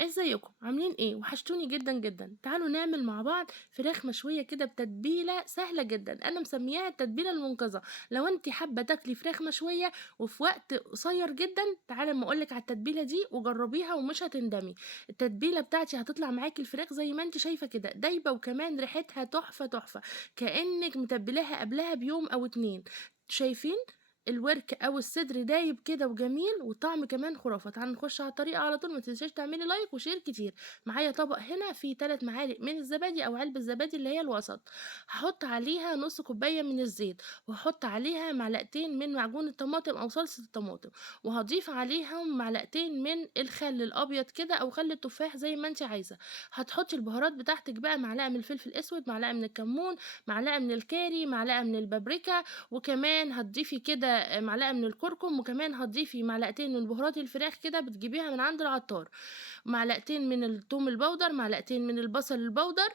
ازيكم عاملين ايه؟ وحشتوني جدا جدا. تعالوا نعمل مع بعض فراخ مشويه كده بتتبيله سهله جدا، انا مسمياها التتبيله المنقذه. لو انت حابه تاكلي فراخ مشويه وفي وقت قصير جدا، تعالى اما اقولك على التتبيله دي وجربيها ومش هتندمي. التتبيله بتاعتي هتطلع معاكي الفراخ زي ما انت شايفه كده دايبه، وكمان ريحتها تحفه تحفه، كانك متبلاها قبلها بيوم او اتنين. شايفين؟ الورك او الصدر دايب كده وجميل، والطعم كمان خرافه. تعالوا نخش على الطريقه على طول. ما تنساش تعملي لايك وشير كتير. معايا طبق هنا فيه 3 معالق من الزبادي او علبه الزبادي اللي هي الوسط. هحط عليها نص كوبايه من الزيت، وهحط عليها معلقتين من معجون الطماطم او صلصه الطماطم، وهضيف عليهم معلقتين من الخل الابيض كده او خل التفاح زي ما انت عايزه. هتحطي البهارات بتاعتك بقى: معلقه من الفلفل الاسود، معلقه من الكمون، معلقه من الكاري، معلقه من البابريكا، وكمان هتضيفي كده معلقه من الكركم، وكمان هتضيفي معلقتين من بهارات الفراخ كده بتجيبيها من عند العطار، معلقتين من الثوم البودر، معلقتين من البصل البودر.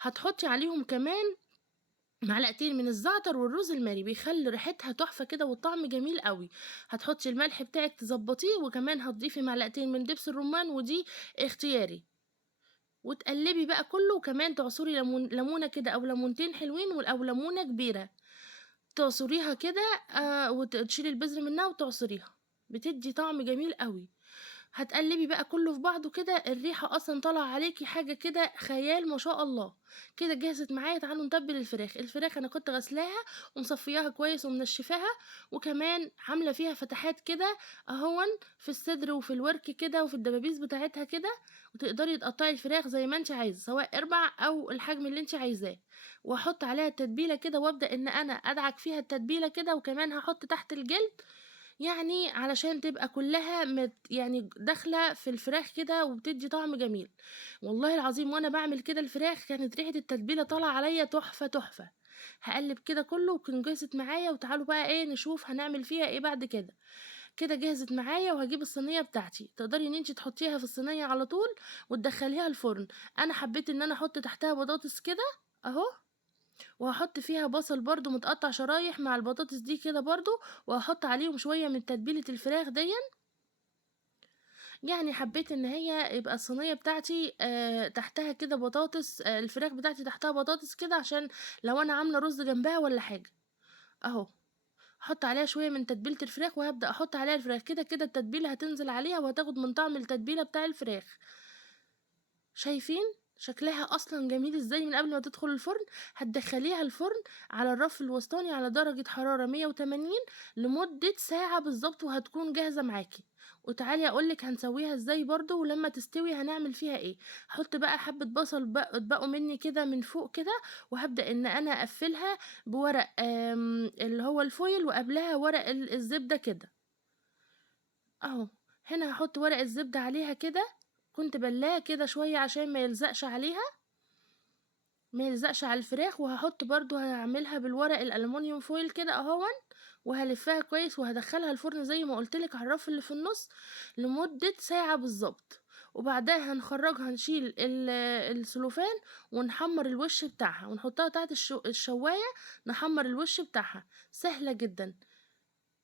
هتحطي عليهم كمان معلقتين من الزعتر والرز الماري، بيخلي ريحتها تحفه كده والطعم جميل قوي. هتحطي الملح بتاعك تظبطيه، وكمان هتضيفي معلقتين من دبس الرمان ودي اختياري، وتقلبي بقى كله. وكمان تعصري ليمونه كده او ليمونتين حلوين او ليمونه كبيره، تعصريها كده. وتشيلي البذر منها وتعصريها، بتدي طعم جميل قوي. هتقلبي بقى كله في بعضه كده. الريحة اصلا طالعة عليكي حاجة كده خيال ما شاء الله. كده جهزت معايا. تعالوا نتبل الفراخ انا كنت غسلاها ومصفياها كويس ومنشفاها، وكمان عاملة فيها فتحات كده اهون في الصدر وفي الورك كده وفي الدبابيس بتاعتها كده. وتقدري تقطعي الفراخ زي ما انت عايزة، سواء اربع او الحجم اللي انت عايزاه. واحط عليها التتبيله كده، وابدا ان انا ادعك فيها التتبيله كده، وكمان هحط تحت الجلد يعني علشان تبقى كلها يعني داخله في الفراخ كده وبتدي طعم جميل. والله العظيم وانا بعمل كده الفراخ كانت ريحه التتبيله طالعه عليا تحفه تحفه. هقلب كده كله وكان جهزت معايا. وتعالوا بقى ايه نشوف هنعمل فيها ايه بعد كده. كده جهزت معايا، وهجيب الصينيه بتاعتي. تقدري ان انت تحطيها في الصينيه على طول وتدخليها الفرن. انا حبيت ان انا احط تحتها بطاطس كده اهو، وهحط فيها بصل برضو متقطع شرايح مع البطاطس دي كده برضو، وهحط عليهم شوية من تتبيلة الفراخ دي. يعني حبيت ان هي يبقى الصينية بتاعتي تحتها كده بطاطس، الفراخ بتاعتي تحتها بطاطس كده، عشان لو انا عاملة رز جنبها ولا حاجة اهو. احط عليها شوية من تتبيلة الفراخ، وهبدأ احط عليها الفراخ كده كده. التتبيلة هتنزل عليها وهتاخد من طعم التتبيلة بتاع الفراخ. شايفين شكلها اصلا جميل ازاي من قبل ما تدخل الفرن؟ هتدخليها الفرن على الرف الوسطاني على درجة حرارة 180 لمدة ساعة بالظبط، وهتكون جاهزة معاكي. وتعالي اقولك هنسويها ازاي برضو، ولما تستوي هنعمل فيها ايه. حط بقى حبة بصل بقوا مني كده من فوق كده، وهبدأ ان انا اقفلها بورق اللي هو الفويل، وقبلها ورق الزبدة كده اهو. هنا هحط ورق الزبدة عليها كده، كنت بلاه كده شوية عشان ما يلزقش عليها، ما يلزقش على الفراخ. وهحط برضو هعملها بالورق الالومنيوم فويل كده اهون، وهلفها كويس وهدخلها الفرن زي ما قلتلك على الرف اللي في النص لمدة ساعة بالظبط. وبعدها هنخرجها، نشيل السلوفان ونحمر الوش بتاعها ونحطها تحت الشواية، نحمر الوش بتاعها. سهلة جدا.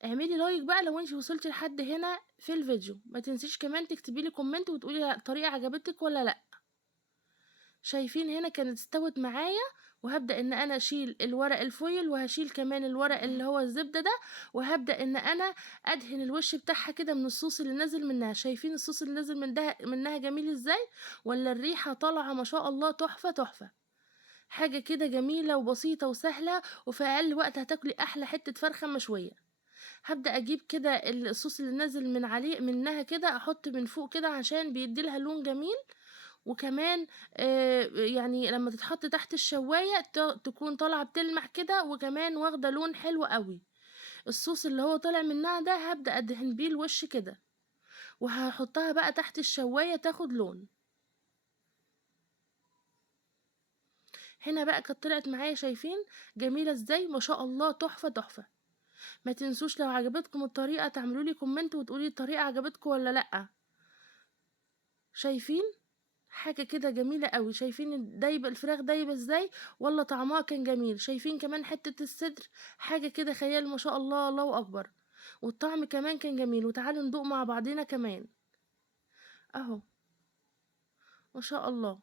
اعملي لايك بقى لو انتي وصلتي لحد هنا في الفيديو. ما تنسيش كمان تكتبي لي كومنت وتقولي الطريقة عجبتك ولا لا. شايفين هنا كانت استوت معايا. وهبدأ ان انا اشيل الورق الفويل، وهشيل كمان الورق اللي هو الزبدة ده، وهبدأ ان انا ادهن الوش بتاعها كده من الصوص اللي نازل منها. شايفين الصوص اللي نازل منها جميل ازاي؟ ولا الريحة طالعة ما شاء الله تحفة تحفة. حاجة كده جميلة وبسيطة وسهلة، وفي اقل وقت هتاكلي احلى حتة فرخة مشوية. هبدأ اجيب كده الصوص اللي نازل من عليه منها كده، احط من فوق كده عشان بيديلها لون جميل. وكمان يعني لما تتحط تحت الشواية تكون طالعة بتلمع كده، وكمان واخدة لون حلو قوي. الصوص اللي هو طالع منها ده هبدأ ادهن بيه الوش كده، وهحطها بقى تحت الشواية تاخد لون. هنا بقى كانت طلعت معايا، شايفين جميلة ازاي؟ ما شاء الله تحفة تحفة. ما تنسوش لو عجبتكم الطريقة تعملولي كومنت وتقولي الطريقة عجبتكم ولا لأ. شايفين حاجة كده جميلة قوي؟ شايفين دايبة الفراخ دايبة ازاي؟ والله طعمها كان جميل. شايفين كمان حتة الصدر؟ حاجة كده خيال ما شاء الله، الله اكبر. والطعم كمان كان جميل. وتعالوا ندوق مع بعضنا كمان اهو. ما شاء الله.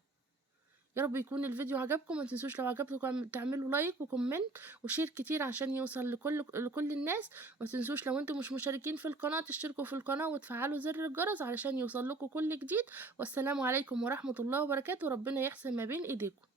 يا رب يكون الفيديو عجبكم، ما تنسوش لو عجبكم تعملوا لايك وكومنت وشير كتير عشان يوصل لكل الناس. ما تنسوش لو انتم مش مشتركين في القناة تشتركوا في القناة وتفعلوا زر الجرس علشان يوصل لكم كل جديد. والسلام عليكم ورحمة الله وبركاته. ربنا يحسن ما بين ايديكم.